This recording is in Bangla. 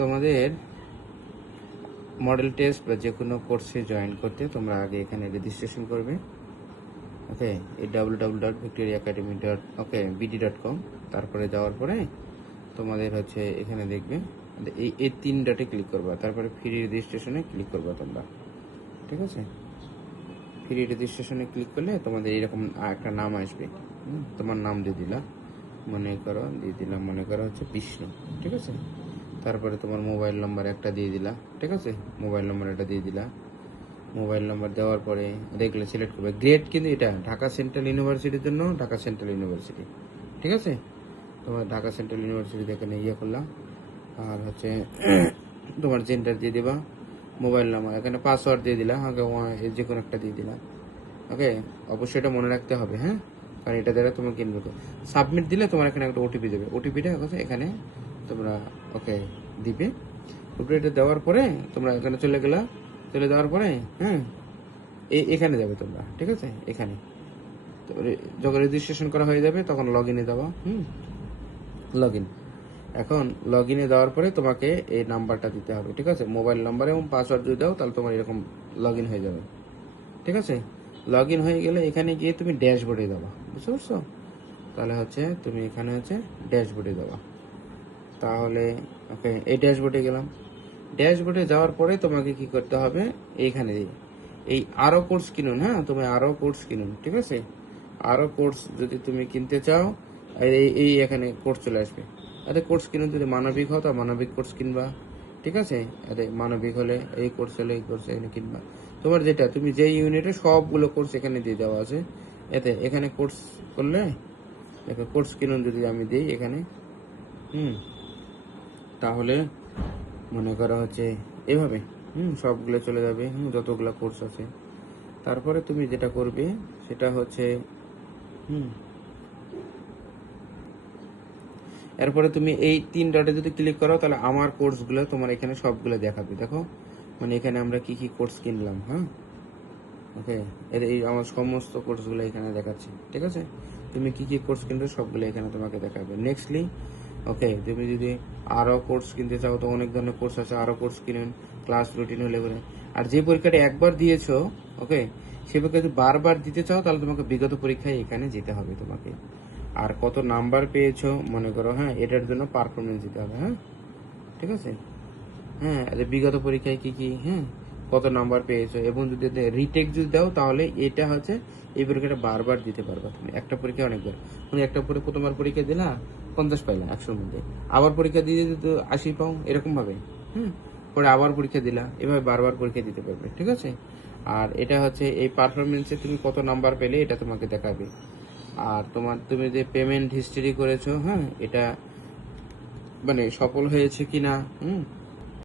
তোমাদের মডেল টেস্ট বা যে কোনো কোর্সে জয়েন করতে তোমরা আগে এখানে রেজিস্ট্রেশন করবে। ওকে, এই www.victoriaacademy.bd.com তারপরে যাওয়ার পরে তোমাদের হচ্ছে এখানে দেখবে এই 3 ডটে ক্লিক করবা, তারপরে ফ্রি রেজিস্ট্রেশনে ক্লিক করবা তোমরা। ঠিক আছে, ফ্রি রেজিস্ট্রেশনে ক্লিক করলে তোমাদের এরকম একটা নাম আসবে। তোমার নাম দিয়ে দিলা, মনে করো হচ্ছে বিষ্ণু। ঠিক আছে, তারপরে তোমার মোবাইল নাম্বার একটা দিয়ে দিলা। ঠিক আছে, মোবাইল নাম্বার একটা দিয়ে দিলা। মোবাইল নাম্বার দেওয়ার পরে দেখলে সিলেক্ট করবে গ্রেড, কিন্তু এটা ঢাকা সেন্ট্রাল ইউনিভার্সিটির জন্য ঢাকা সেন্ট্রাল ইউনিভার্সিটি। ঠিক আছে, তোমার ঢাকা সেন্ট্রাল ইউনিভার্সিটি এখানে করলাম। আর হচ্ছে তোমার জেন্ডার দিয়ে দিবা, মোবাইল নাম্বার, এখানে পাসওয়ার্ড দিয়ে দিলা, যে কোনো একটা দিয়ে দিলা। ওকে, অবশ্যই এটা মনে রাখতে হবে, হ্যাঁ, কারণ এটা দ্বারা তোমার কিনবে। সাবমিট দিলে তোমার এখানে একটা ওটিপি দেবে, ওটিপিটা এখানে তোমরা ওকে দিবে। ওটিপিটা দেওয়ার পরে তোমরা এখানে চলে যাওয়ার পরে হ্যাঁ এখানে যাবে তোমরা। ঠিক আছে, এখানে যখন রেজিস্ট্রেশন করা হয়ে যাবে তখন লগ ইনে দেওয়া। লগ ইন, এখন লগ ইনে দেওয়ার পরে তোমাকে এই নাম্বারটা দিতে হবে। ঠিক আছে, মোবাইল নাম্বার এবং পাসওয়ার্ড যদি দাও তাহলে তোমার এরকম লগ ইন হয়ে যাবে। ঠিক আছে, লগ ইন হয়ে গেলে এখানে গিয়ে তুমি ড্যাশবোর্ডে দেওয়া, বুঝতে পারছো? তাহলে হচ্ছে তুমি এখানে হচ্ছে ড্যাশবোর্ডে দেওয়া। তাহলে ওকে, এই ড্যাশবোর্ডে গেলাম। ড্যাশবোর্ডে যাওয়ার পরে তোমাকে কি করতে হবে, এইখানে এই আরো কোর্স কিনুন। হ্যাঁ, তুমি আরো কোর্স কিনুন। ঠিক আছে, আরো কোর্স যদি তুমি কিনতে চাও এই এখানে কোর্স চলে আসবে। আরে কোর্স কিনুন, যদি মানবিক হও তা মানবিক কোর্স কিনবা। ঠিক আছে, আরে মানবিক হলে এই কোর্স হলে এই কোর্স এখানে কিনবা। তোমার যেটা তুমি যে ইউনিটে সবগুলো কোর্স এখানে দিয়ে দেওয়া আছে। এখানে কোর্স করলে দেখো, কোর্স কিনুন যদি আমি দিই এখানে, তাহলে মনে করা হচ্ছে এভাবে সবগুলো চলে যাবে, যতগুলো কোর্স আছে। তারপরে তুমি যেটা করবে সেটা হচ্ছে এরপরে তুমি এই 3 ডটে যদি ক্লিক করো তাহলে আমার কোর্সগুলো তোমার এখানে সবগুলো দেখাবে। দেখো, মানে এখানে আমরা কি কি কোর্স কিনলাম। হ্যাঁ, ওকে, এই আমার সমস্ত কোর্সগুলো এখানে দেখাচ্ছে। ঠিক আছে, তুমি কি কি কোর্স কিনবে সবগুলো এখানে তোমাকে দেখাবে। নেক্সটলি ওকে, তুমি যদি আরও কোর্স কিনতে চাও তো অনেক ধরনের কোর্স আছে, আরও কোর্স কিনুন, ক্লাস রুটিন হলে করে। আর যে পরীক্ষাটা একবার দিয়েছো ওকে, সে পরীক্ষা যদি বারবার দিতে চাও তাহলে তোমাকে বিগত পরীক্ষায় এখানে যেতে হবে তোমাকে। আর কত নাম্বার পেয়েছো মনে করো, হ্যাঁ, এটার জন্য পারফরমেন্স দিতে হবে। হ্যাঁ, ঠিক আছে, হ্যাঁ, বিগত পরীক্ষায় কি কি, হ্যাঁ, কত নাম্বার পেয়েছো, এবং যদি রিটেক যদি দাও তাহলে এটা হচ্ছে এই পরীক্ষাটা বারবার দিতে পারবা তুমি। একটা পরীক্ষা অনেকবার, তুমি একটা প্রথমবার পরীক্ষা দিলা 50 পাইলা 100-র মধ্যে, আবার পরীক্ষা দিয়ে দিতে 80 পাও, এরকম ভাবে। পরে আবার পরীক্ষা দিলা, এভাবে বারবার পরীক্ষা দিতে পারবে। ঠিক আছে, আর এটা হচ্ছে এই পারফরমেন্সে তুমি কত নাম্বার পেলে এটা তোমাকে দেখাবে। আর তুমি যে পেমেন্ট হিস্ট্রি করেছো, হ্যাঁ, এটা মানে সফল হয়েছে কিনা,